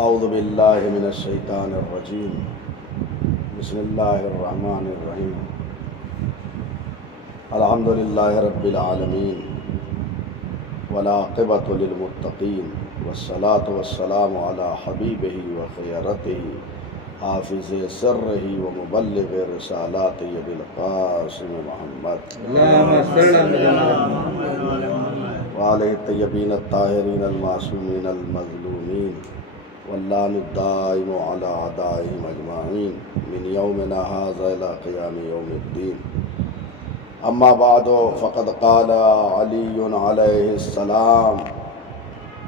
اعوذ باللہ من الشیطان الرجیم بسم اللہ الرحمن الرحیم الحمدللہ رب العالمین والعاقبۃ للمتقین والصلاة والسلام علی حبیبہ وخیرتہ حافظ سرہ ومبلغ رسالاتہ بالقاسم محمد وآلہ الطیبین الطاہرین المعصومین المظلومین واللعن الدائم علی اعدائہم اجمعین من یومنا ھذا الی قیام یوم الدین اما بعد فقد قال علی علیہ السلام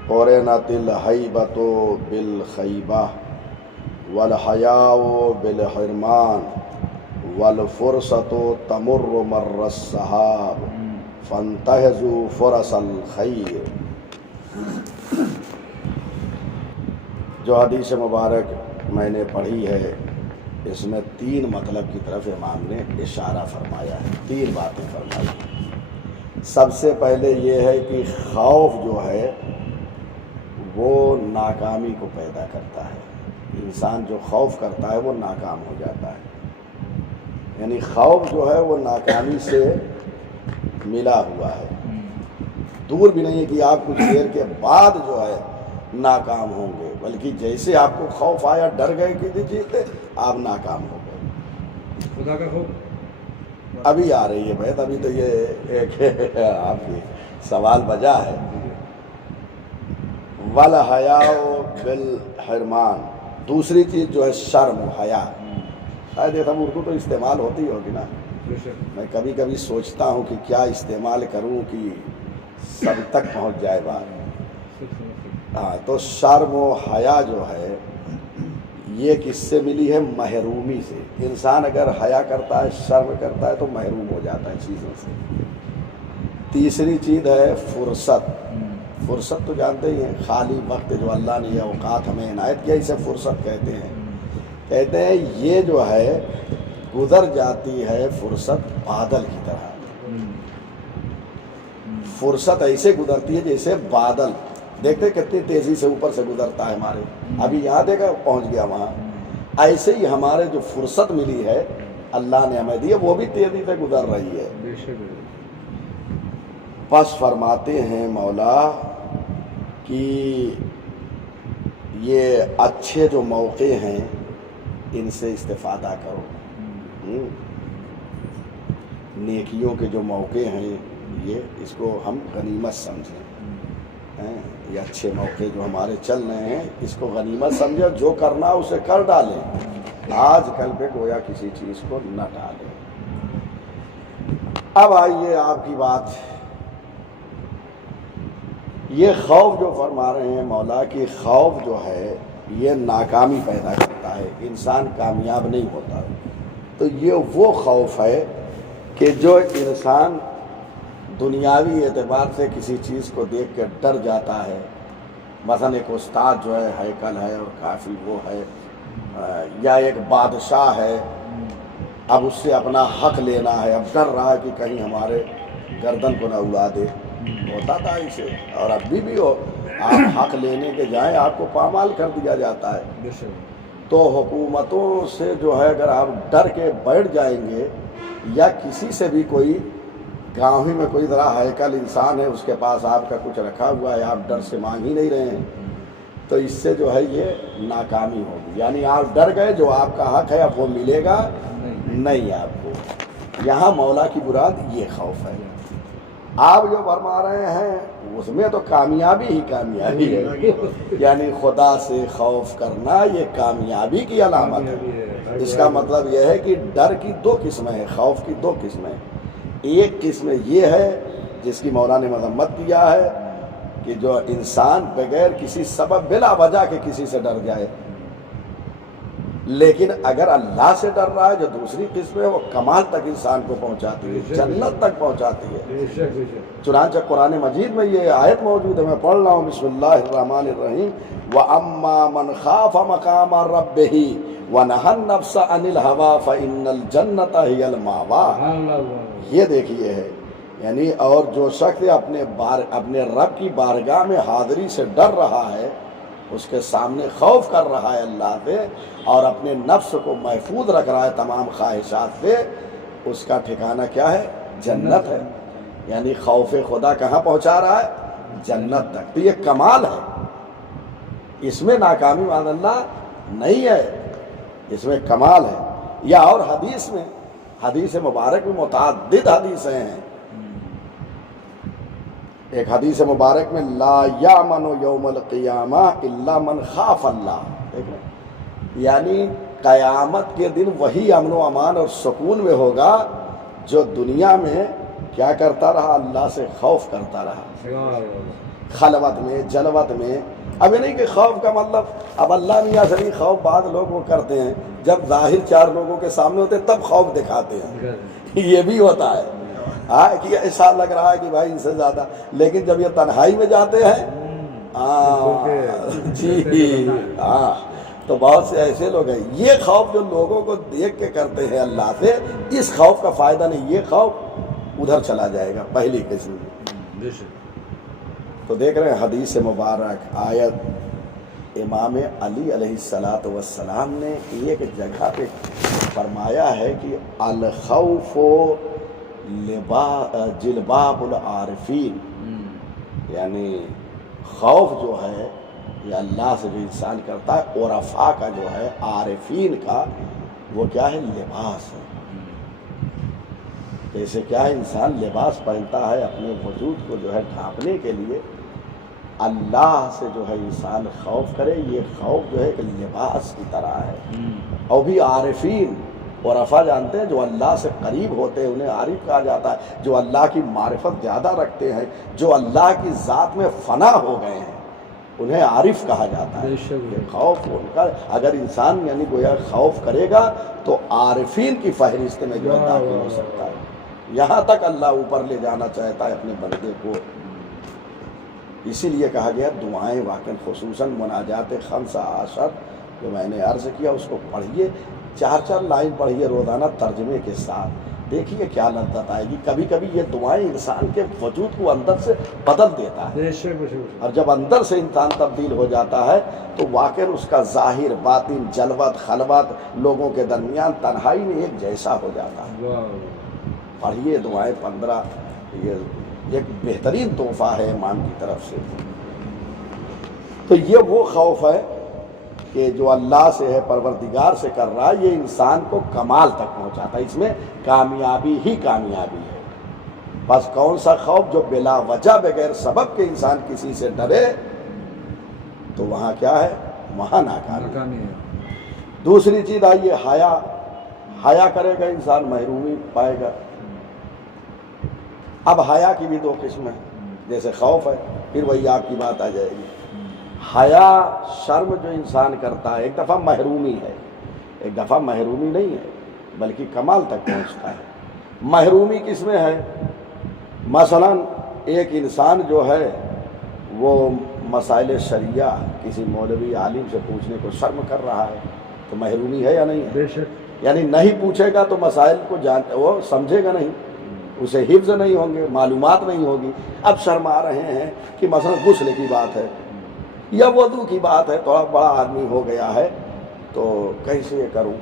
قرنت الہیبۃ بالخیبہ والحیاء بالحرمان والفرصۃ تمر مر السحاب فانتہزوا فرص الخیر۔ جو حدیث مبارک میں نے پڑھی ہے اس میں تین مطلب کی طرف امام نے اشارہ فرمایا ہے، تین باتیں فرمائی۔ سب سے پہلے یہ ہے کہ خوف جو ہے وہ ناکامی کو پیدا کرتا ہے، انسان جو خوف کرتا ہے وہ ناکام ہو جاتا ہے، یعنی خوف جو ہے وہ ناکامی سے ملا ہوا ہے، دور بھی نہیں ہے کہ آپ کچھ دیر کے بعد جو ہے ناکام ہوں گے، بلکہ جیسے آپ کو خوف آیا ڈر گئے کہ جیتے آپ ناکام ہو گئے۔ خدا کا خوف ابھی آ رہی ہے بات، ابھی تو یہ ایک آپ کی سوال بجا ہے۔ والحیاء بالحرمان، دوسری چیز جو ہے شرم و حیا، شاید یہ سب اردو تو استعمال ہوتی ہوگی نا، میں کبھی کبھی سوچتا ہوں کہ کیا استعمال کروں کہ سب تک پہنچ جائے بات۔ ہاں، تو شرم و حیا جو ہے یہ کس سے ملی ہے؟ محرومی سے۔ انسان اگر حیا کرتا ہے، شرم کرتا ہے تو محروم ہو جاتا ہے چیزوں سے۔ تیسری چیز ہے فرصت۔ فرصت تو جانتے ہی ہیں، خالی وقت جو اللہ نے یہ اوقات ہمیں عنایت کیا، اسے فرصت کہتے ہیں۔ کہتے ہیں یہ جو ہے گزر جاتی ہے فرصت بادل کی طرح، فرصت ایسے گزرتی ہے جیسے بادل، دیکھتے کتنی تیزی سے اوپر سے گزرتا ہے ہمارے، ابھی یہاں دیکھا پہنچ گیا وہاں، ایسے ہی ہمارے جو فرصت ملی ہے اللہ نے ہمیں دی ہے وہ بھی تیزی سے گزر رہی ہے۔ پس فرماتے ہیں مولا کہ یہ اچھے جو موقع ہیں ان سے استفادہ کرو، نیکیوں کے جو موقع ہیں یہ اس کو ہم غنیمت سمجھیں، یہ اچھے موقع جو ہمارے چل رہے ہیں اس کو غنیمت سمجھیں، جو کرنا اسے کر ڈالیں، آج کل پہ گویا کسی چیز کو نہ ڈالیں۔ اب آئیے آپ کی بات، یہ خوف جو فرما رہے ہیں مولا کہ خوف جو ہے یہ ناکامی پیدا کرتا ہے، انسان کامیاب نہیں ہوتا، تو یہ وہ خوف ہے کہ جو انسان دنیاوی اعتبار سے کسی چیز کو دیکھ کے ڈر جاتا ہے، مثلا ایک استاد جو ہے ہیکل ہے اور کافی وہ ہے، یا ایک بادشاہ ہے، اب اس سے اپنا حق لینا ہے، اب ڈر رہا ہے کہ کہیں ہمارے گردن کو نہ اڑا دے، ہوتا تھا اسے، اور اب بھی ہو، آپ حق لینے کے جائیں آپ کو پامال کر دیا جاتا ہے۔ تو حکومتوں سے جو ہے اگر آپ ڈر کے بیٹھ جائیں گے، یا کسی سے بھی کوئی گاؤں ہی میں کوئی ذرا ہیکل انسان ہے اس کے پاس آپ کا کچھ رکھا ہوا ہے، آپ ڈر سے مانگ ہی نہیں رہے ہیں، تو اس سے جو ہے یہ ناکامی ہوگی، یعنی آپ ڈر گئے، جو آپ کا حق ہے اب وہ ملے گا نہیں آپ کو۔ یہاں مولا کی مراد یہ خوف ہے، آپ جو فرما رہے ہیں اس میں تو کامیابی ہی کامیابی ہے، یعنی خدا سے خوف کرنا یہ کامیابی کی علامت ہے۔ اس کا مطلب یہ ہے کہ ڈر کی دو قسمیں ہیں، خوف کی دو قسمیں، ایک قسم یہ ہے جس کی مولا نے مذمت کیا ہے کہ جو انسان بغیر کسی سبب بلا وجہ کے کسی سے ڈر جائے، لیکن اگر اللہ سے ڈر رہا ہے جو دوسری قسم ہے وہ کمال تک انسان کو پہنچاتی ہے، جنت تک پہنچاتی ہے۔ چنانچہ قرآن مجید میں یہ آیت موجود ہے، میں پڑھ رہا ہوں، بسم اللہ الرحمن الرحیم، وَأَمَّا مَنْ خَافَ مَقَامَ رَبِّهِ وَنَهَى النَّفْسَ عَنِ الْهَوَىٰ فَإِنَّ الْجَنَّةَ هِيَ الْمَأْوَىٰ۔ یہ دیکھیے ہے، یعنی اور جو شخص اپنے رب کی بارگاہ میں حاضری سے ڈر رہا ہے اس کے سامنے خوف کر رہا ہے اللہ سے اور اپنے نفس کو محفوظ رکھ رہا ہے تمام خواہشات سے، اس کا ٹھکانہ کیا ہے؟ جنت ہے۔ یعنی خوف خدا کہاں پہنچا رہا ہے؟ جنت تک۔ تو یہ کمال ہے، اس میں ناکامی معاذ اللہ نہیں ہے، اس میں کمال ہے۔ یا اور حدیث میں، حدیث مبارک میں متعدد حدیثیں ہیں۔ ایک حدیث مبارک میں لا یامن یوم القیامہ الا من خاف اللہ، دیکھیں، یعنی قیامت کے دن وہی امن و امان اور سکون میں ہوگا جو دنیا میں کیا کرتا رہا؟ اللہ سے خوف کرتا رہا، خلوت میں، جلوت میں۔ اب یہ نہیں کہ خوف کا مطلب اب اللہ میں اصلی خوف بعض لوگ وہ کرتے ہیں، جب ظاہر چار لوگوں کے سامنے ہوتے تب خوف دکھاتے ہیں، یہ بھی ہوتا ہے کہ ایسا لگ رہا ہے کہ بھائی ان سے زیادہ، لیکن جب یہ تنہائی میں جاتے ہیں جی ہاں، تو بہت سے ایسے لوگ ہیں۔ یہ خوف جو لوگوں کو دیکھ کے کرتے ہیں اللہ سے، اس خوف کا فائدہ نہیں، یہ خوف ادھر چلا جائے گا، پہلی قسم۔ تو دیکھ رہے ہیں حدیث مبارک آیت، امام علی علیہ السلام نے ایک جگہ پہ فرمایا ہے کہ الخوف جلباب العارفین، یعنی خوف جو ہے یہ اللہ سے جو انسان کرتا ہے، عرفاء کا جو ہے، عارفین کا، وہ کیا ہے؟ لباس ہے۔ جیسے کیا ہے، انسان لباس پہنتا ہے اپنے وجود کو جو ہے ڈھانپنے کے لیے، اللہ سے جو ہے انسان خوف کرے، یہ خوف جو ہے ایک لباس کی طرح ہے۔ اور بھی عارفین، عرفاء جانتے ہیں جو اللہ سے قریب ہوتے ہیں، انہیں عارف کہا جاتا ہے، جو اللہ کی معرفت زیادہ رکھتے ہیں، جو اللہ کی ذات میں فنا ہو گئے ہیں، انہیں عارف کہا جاتا ہے۔ یہ خوف ان کا، اگر انسان یعنی گویا خوف کرے گا تو عارفین کی فہرست میں جو ہے داخل ہو سکتا ہے۔ یہاں تک اللہ اوپر لے جانا چاہتا ہے اپنے بندے کو۔ اسی لیے کہا گیا دعائیں واقع، خصوصاً مناجات 15 جو میں نے عرض کیا، اس کو پڑھیے، 4 لائن پڑھیے روزانہ ترجمے کے ساتھ، دیکھیے کیا لذت آئے گی۔ کبھی کبھی یہ دعائیں انسان کے وجود کو اندر سے بدل دیتا ہے، اور جب اندر سے انسان تبدیل ہو جاتا ہے تو واقع اس کا ظاہر باطن، جلوت خلوت، لوگوں کے درمیان تنہائی میں ایک جیسا ہو جاتا ہے۔ پڑھیے دعائیں 15، یہ ایک بہترین تحفہ ہے امام کی طرف سے۔ تو یہ وہ خوف ہے کہ جو اللہ سے ہے، پروردگار سے کر رہا ہے، یہ انسان کو کمال تک پہنچاتا ہے، اس میں کامیابی ہی کامیابی ہے۔ بس کون سا خوف؟ جو بلا وجہ بغیر سبب کے انسان کسی سے ڈرے تو وہاں کیا ہے؟ وہاں ناکامی ہے۔ دوسری چیز آئیے حیا، حیا کرے گا انسان محرومی پائے گا۔ اب حیا کی بھی 2 قسم ہیں، جیسے خوف ہے، پھر وہی آپ کی بات آ جائے گی۔ حیا شرم جو انسان کرتا ہے، ایک دفعہ محرومی ہے، ایک دفعہ محرومی نہیں ہے بلکہ کمال تک پہنچتا ہے۔ محرومی کس میں ہے؟ مثلا ایک انسان جو ہے وہ مسائل شریعہ کسی مولوی عالم سے پوچھنے کو شرم کر رہا ہے، تو محرومی ہے یا نہیں ہے؟ بے شک۔ یعنی نہیں پوچھے گا تو مسائل کو وہ سمجھے گا نہیں، اسے حفظ نہیں ہوں گے، معلومات نہیں ہوگی۔ اب شرما رہے ہیں کہ مثلا غسل کی بات ہے یا وضو کی بات ہے، تھوڑا بڑا آدمی ہو گیا ہے تو کیسے یہ کروں،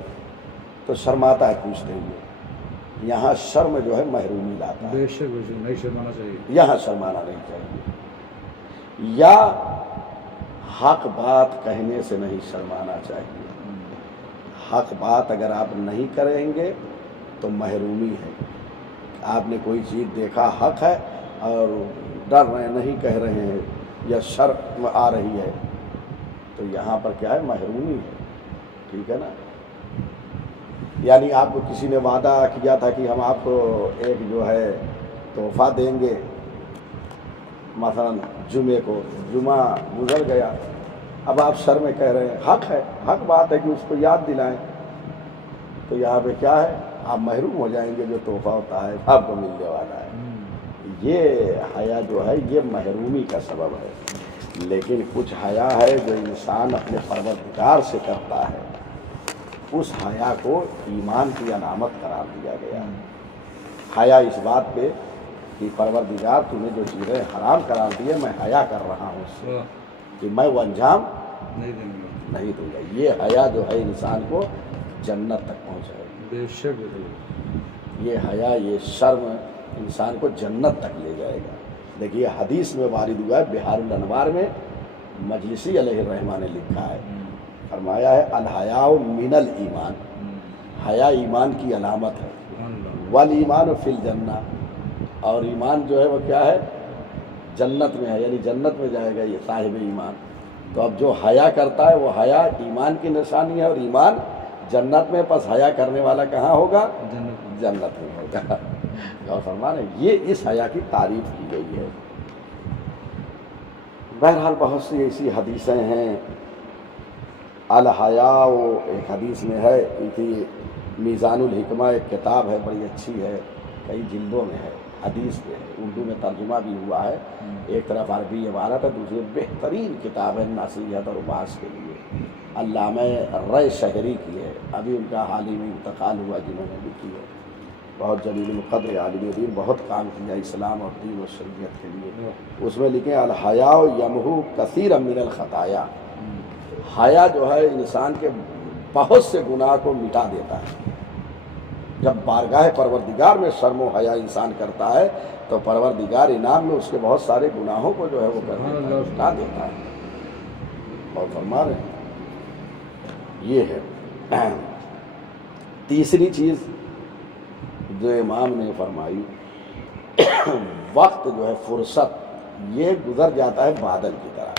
تو شرماتا ہے پوچھتے ہوئے۔ یہاں شرم جو ہے محرومی لاتا ہے، بے شک نہیں شرمانا چاہیے، یہاں شرمانا نہیں چاہیے۔ یا حق بات کہنے سے نہیں شرمانا چاہیے، حق بات اگر آپ نہیں کریں گے تو محرومی ہے۔ آپ نے کوئی چیز دیکھا حق ہے اور ڈر رہے نہیں کہہ رہے ہیں یا شرم آ رہی ہے، تو یہاں پر کیا ہے؟ محرومی ہے، ٹھیک ہے نا۔ یعنی آپ کو کسی نے وعدہ کیا تھا کہ ہم آپ کو ایک جو ہے تحفہ دیں گے، مثلا جمعے کو، جمعہ گزر گیا، اب آپ سر میں کہہ رہے ہیں حق ہے، حق بات ہے کہ اس کو یاد دلائیں، تو یہاں پہ کیا ہے؟ آپ محروم ہو جائیں گے، جو تحفہ ہوتا ہے آپ کو ملنے والا ہے۔ یہ حیا جو ہے یہ محرومی کا سبب ہے۔ لیکن کچھ حیا ہے جو انسان اپنے پروردگار سے کرتا ہے، اس حیا کو ایمان کی علامت قرار دیا گیا ہے۔ حیا اس بات پہ کہ پروردگار تو نے جو چیزیں حرام قرار دی ہے، میں حیا کر رہا ہوں اس سے کہ میں وہ انجام نہیں دیں گے نہیں دوں گا. یہ حیا جو ہے انسان کو جنت تک پہنچائے گا. بے شک بالکل. یہ حیا یہ شرم انسان کو جنت تک لے جائے گا. دیکھیے حدیث میں وارد ہوا ہے، بہار الانوار میں مجلسی علیہ الرحمہ نے لکھا ہے، فرمایا ہے الحیاء من الایمان، حیا ایمان کی علامت ہے. سبحان اللہ. والایمان فی الجنہ، اور ایمان جو ہے وہ کیا ہے؟ جنت میں ہے، یعنی جنت میں جائے گا یہ صاحب ایمان. تو اب جو حیا کرتا ہے وہ حیا ایمان کی نشانی ہے، اور ایمان جنت میں، پس حیا کرنے والا کہاں ہوگا؟ جنت. جنت میں ہوگا. غور فرما رہے ہیں؟ یہ اس حیا کی تعریف کی گئی ہے. بہرحال بہت سی ایسی حدیثیں ہیں. الحیاء ایک حدیث میں ہے کہ میزان الحکمہ ایک کتاب ہے، بڑی اچھی ہے، کئی جلدوں میں ہے، حدیث پہ ہے، اردو میں ترجمہ بھی ہوا ہے. ایک طرف عربی عبارت ہے، دوسری بہترین کتاب ہے نصیحت اور وعظ کے لیے، علامہ رائے شہری کی ہے. ابھی ان کا حال ہی میں انتقال ہوا جنہوں نے لکھی ہے. بہت جلیل القدر عالم دین، بہت کام کیا اسلام اور دین و شریعت کے لیے. اس میں لکھیں الحیاء یمحو کثیرا من الخطایا، حیا جو ہے انسان کے بہت سے گناہ کو مٹا دیتا ہے. جب بارگاہ پروردگار میں شرم و حیا انسان کرتا ہے تو پروردگار انعام میں اس کے بہت سارے گناہوں کو جو ہے وہ کر دیتا ہے، مٹا دیتا ہے. اور فرما رہے ہیں یہ ہے. تیسری چیز جو امام نے فرمائی، وقت جو ہے فرصت یہ گزر جاتا ہے بادل کی طرح،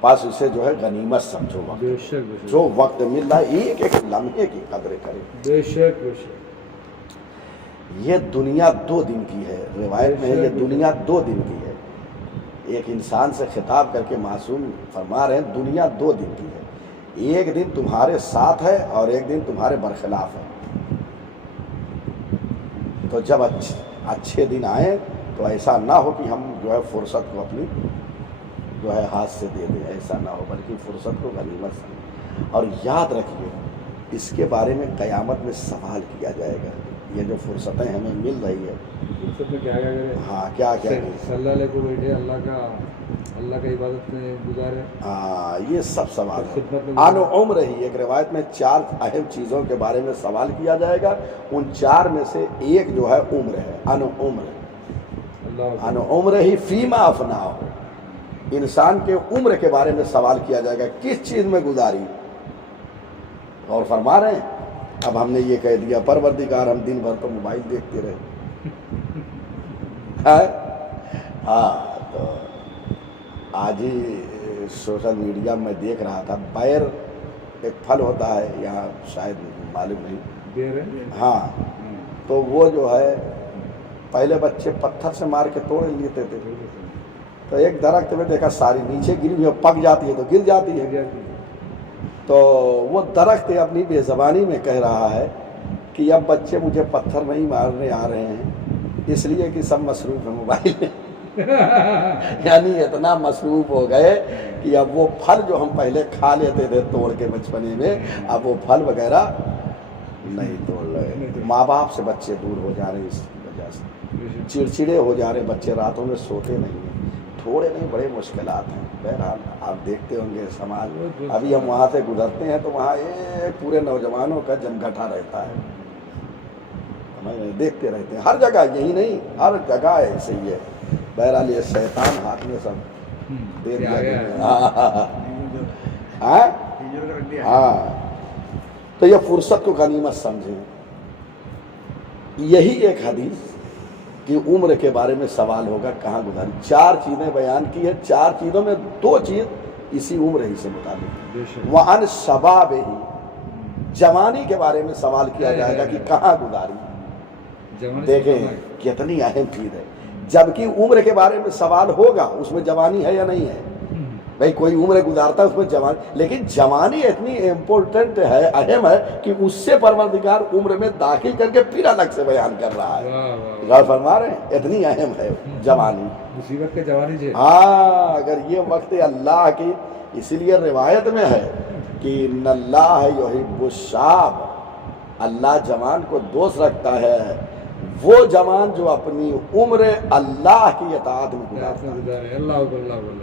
پاس اسے جو ہے غنیمت سمجھو. وقت بے شک بے شک. جو وقت مل رہا ہے ایک ایک لمحے کی قدر کرے. بے شک بے شک. یہ دنیا 2 دن کی ہے، روایت میں ہے یہ دنیا 2 دن کی ہے. ایک انسان سے خطاب کر کے معصوم فرما رہے ہیں دنیا 2 دن کی ہے، ایک دن تمہارے ساتھ ہے اور ایک دن تمہارے برخلاف ہے. تو جب اچھے دن آئیں تو ایسا نہ ہو کہ ہم جو ہے فرصت کو اپنی جو ہے ہاتھ سے دے دیں، ایسا نہ ہو، بلکہ فرصت کو غنیمت سمجھیں. اور یاد رکھیے اس کے بارے میں قیامت میں سوال کیا جائے گا. یہ جو فرصتیں ہمیں مل رہی ہے، فرصت میں کیا کرے؟ ہاں کیا کیا صلی اللہ کو بیٹھے، اللہ کا عبادت میں گزارے. ہاں یہ سب سوال ہے. خدمت میں آن عمر ہی ایک روایت میں 4 اہم چیزوں کے بارے میں سوال کیا جائے گا. ان 4 میں سے ایک جو ہے عمر ہے. ان عمر، اللہ ان عمر ہی فیما افنا ہو، انسان کے عمر کے بارے میں سوال کیا جائے گا، کس چیز میں گزاری. اور فرما رہے ہیں اب ہم نے یہ کہہ دیا پروردگار ہم دن بھر تو موبائل دیکھتے رہے. ہاں تو آج ہی سوشل میڈیا میں دیکھ رہا تھا، بیر ایک پھل ہوتا ہے یہاں شاید معلوم نہیں، دیر ہے. ہاں تو وہ جو ہے پہلے بچے پتھر سے مار کے توڑ لیتے تھے. تو ایک درخت میں دیکھا ساری نیچے گری ہوئی پک جاتی ہے تو گر جاتی ہے. تو وہ درخت اپنی بے زبانی میں کہہ رہا ہے کہ اب بچے مجھے پتھر نہیں مارنے آ رہے ہیں، اس لیے کہ سب مصروف ہیں موبائل میں. یعنی اتنا مصروف ہو گئے کہ اب وہ پھل جو ہم پہلے کھا لیتے تھے توڑ کے بچپنے میں، اب وہ پھل وغیرہ نہیں توڑ رہے. ماں باپ سے بچے دور ہو جا رہے ہیں، اس کی وجہ سے چڑچڑے ہو جا رہے ہیں، بچے راتوں میں سوتے نہیں ہیں. تھوڑے نہیں بڑے مشکلات ہیں. بہرحال آپ دیکھتے ہوں گے سماج، ابھی ہم وہاں سے گزرتے ہیں تو وہاں ایک پورے نوجوانوں کا جمگھٹا رہتا ہے، دیکھتے رہتے ہیں ہر جگہ. یہی نہیں ہر جگہ ایسے ہی ہے. بہرحال یہ شیطان ہاتھ میں سب دے دیا. ہاں تو یہ فرصت کو غنیمت سمجھیں. یہی ایک حدیث کہ عمر کے بارے میں سوال ہوگا کہاں گزاری. 4 چیزیں بیان کی ہے، 4 چیزوں میں 2 چیز اسی عمر ہی سے متعلق. وعن شباب ہی، جوانی کے بارے میں سوال کیا جائے گا کہ کہاں گزاری. دیکھیں کتنی اہم چیز ہے. جبکہ عمر کے بارے میں سوال ہوگا اس میں جوانی ہے یا نہیں ہے. بھائی کوئی عمر گزارتا ہے اس میں جوانی، لیکن جوانی اتنی امپورٹنٹ ہے، اہم ہے کہ اس سے پروردگار عمر میں داخل کر کے پھر الگ سے بیان کر رہا ہے. غور فرما رہے ہیں اتنی اہم ہے جوانی. مصیبت کے جوانی جی. ہاں اگر یہ وقت اللہ کی، اسی لیے روایت میں ہے کہ ان اللہ یحب الشاب، اللہ جوان کو دوست رکھتا ہے، وہ جوان جو اپنی عمر اللہ کی اطاعت میں گزارتا ہے.